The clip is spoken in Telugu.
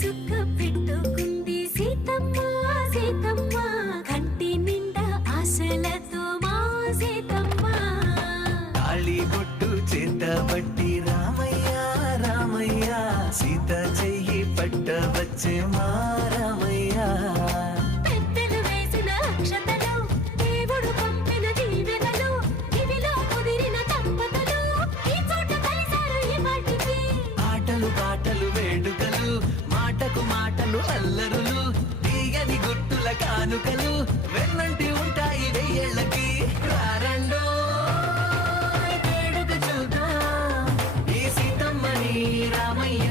చుక్క పెట్టుకుంది సీతమ్మ సీతమ్మ కంటి నిండా ఆశలతో మా సీతమ్మ. తాళి బొట్టు చేతబట్టి రామయ్య రామయ్య సీత చెయ్యి పట్ట వచ్చే మా రామయ్య. పెద్దలు వేసిన అక్షతలు దేవుడు పంపిన దీవెనలు ఇవిలో కుదిరిన దంపతులు ఈ చోట కలిసారు ఈ వాటికి. ఆటలు పాటలు వేడుకలు మాటకు మాటలు అల్లరులు తీయని గుట్టుల కానుకలు వెన్నంటి ఉంటాయి వెయ్యేళ్ళకి. రారండో వేడుక చూద్దాం ఈ సీతమ్మని రామయ్య